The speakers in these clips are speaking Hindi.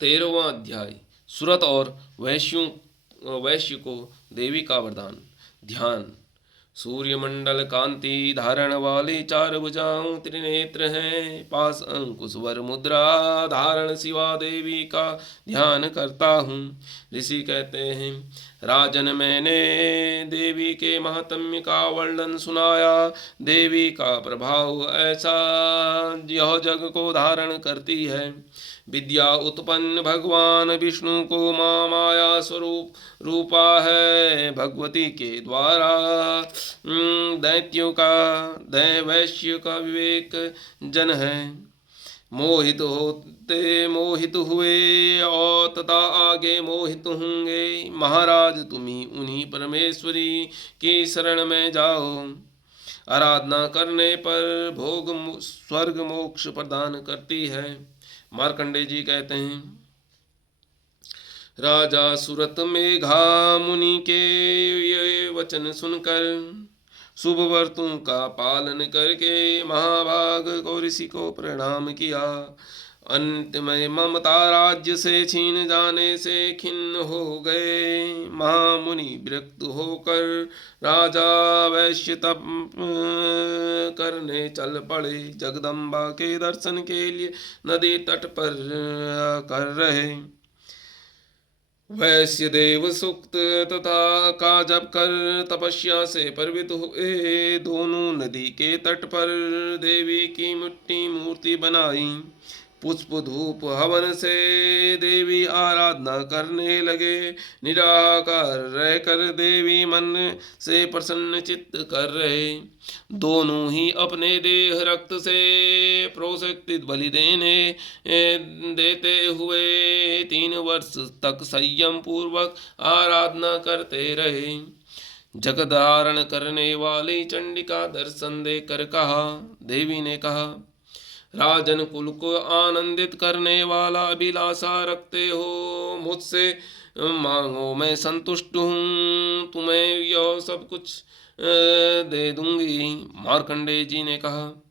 13वां अध्याय सुरत और वैश्य को देवी का वरदान। ध्यान। सूर्यमंडल कांति धारण वाली चार भुजाओं त्रिनेत्र हैं। पास अंकुश वर मुद्रा धारण शिवा देवी का ध्यान करता हूँ। ऋषि कहते हैं, राजन मैंने देवी के महात्म्य का वर्णन सुनाया। देवी का प्रभाव ऐसा यह जग को धारण करती है। विद्या उत्पन्न भगवान विष्णु को माँ माया स्वरूप रूपा है। भगवती के द्वारा दैत्यों का वैश्य का विवेक जन है। मोहित होते मोहित हुए और तथा आगे मोहित होंगे। महाराज तुम्ही उन्हीं परमेश्वरी की शरण में जाओ। आराधना करने पर भोग स्वर्ग मोक्ष प्रदान करती है। मार्कंडेय जी कहते हैं, राजा सुरत मेघा मुनि के ये वचन सुनकर शुभ व्रतों का पालन करके महाभाग को ऋषि को प्रणाम किया। अंत में ममता राज्य से छीन जाने से खिन्न हो गए। महामुनि विरक्त होकर राजा वैश्य तप करने चल पड़े। जगदम्बा के दर्शन के लिए नदी तट पर कर रहे। वैश्य देव सूक्त तथा का जप कर तपस्या से प्रवृत्त हुए। दोनों नदी के तट पर देवी की मिट्टी मूर्ति बनाई। पुष्प धूप हवन से देवी आराधना करने लगे। निराकार रहकर देवी मन से प्रसन्न चित्त कर रहे। दोनों ही अपने देह रक्त से प्रोशक्ति बलि देते हुए 3 वर्ष तक संयम पूर्वक आराधना करते रहे। जगधारण करने वाली चंडिका दर्शन देकर कहा, देवी ने कहा, राजन कुल को आनंदित करने वाला अभिलाषा रखते हो, मुझसे मांगो मैं संतुष्ट हूँ। तुम्हें यह सब कुछ दे दूंगी। मार्कंडेय जी ने कहा,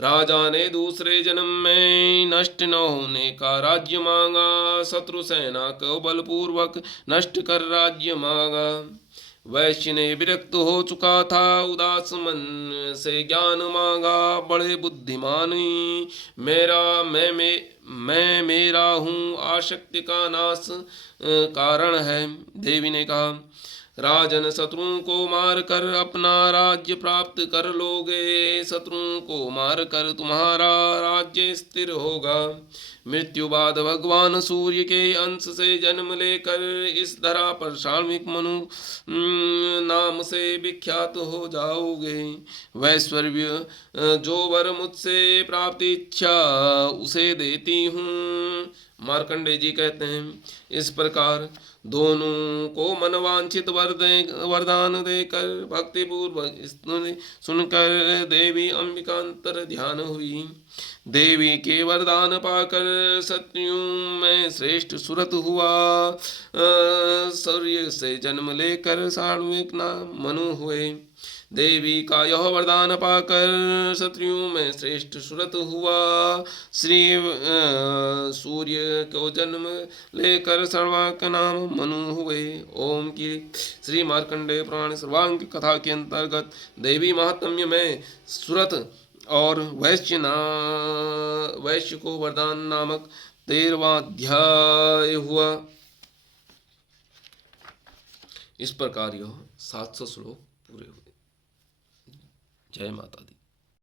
राजा ने दूसरे जन्म में नष्ट न होने का राज्य मांगा। शत्रु सेना को बलपूर्वक नष्ट कर राज्य मांगा। वैश्य ने विरक्त हो चुका था, उदास मन से ज्ञान मांगा। बड़े बुद्धिमानी मैं मेरा हूँ आसक्ति का नाश कारण है। देवी ने कहा, राजन शत्रुओं को मारकर अपना राज्य प्राप्त कर लोगे। शत्रुओं को मारकर तुम्हारा राज्य स्थिर होगा। मृत्यु बाद भगवान सूर्य के अंश से जन्म लेकर इस धरा पर शाल्मिक मनु नाम से विख्यात हो जाओगे। वैश्वर्य जो वर मुझसे प्राप्ति इच्छा उसे देती हूँ। मार्कंडेय जी कहते हैं, इस प्रकार दोनों को मनवांछित वरदान देकर भक्ति पूर्वक सुनकर देवी अंबिका अंतर ध्यान हुई। देवी के वरदान पाकर सत्युं में श्रेष्ठ सुरत हुआ। सूर्य से जन्म लेकर साल्विक नाम मनु हुए। देवी का यह वरदान पाकर शत्रुओं में श्रेष्ठ सुरत हुआ। श्री सूर्य को जन्म लेकर सर्वांक नाम मनु हुए। ओम की श्री मार्कंडेय पुराण सर्वांक कथा के अंतर्गत देवी महात्म्य में सुरत और वैश्य को वरदान नामक 13वां अध्याय हुआ। इस प्रकार यह 700 श्लोक पूरे हुए। जय माता दी।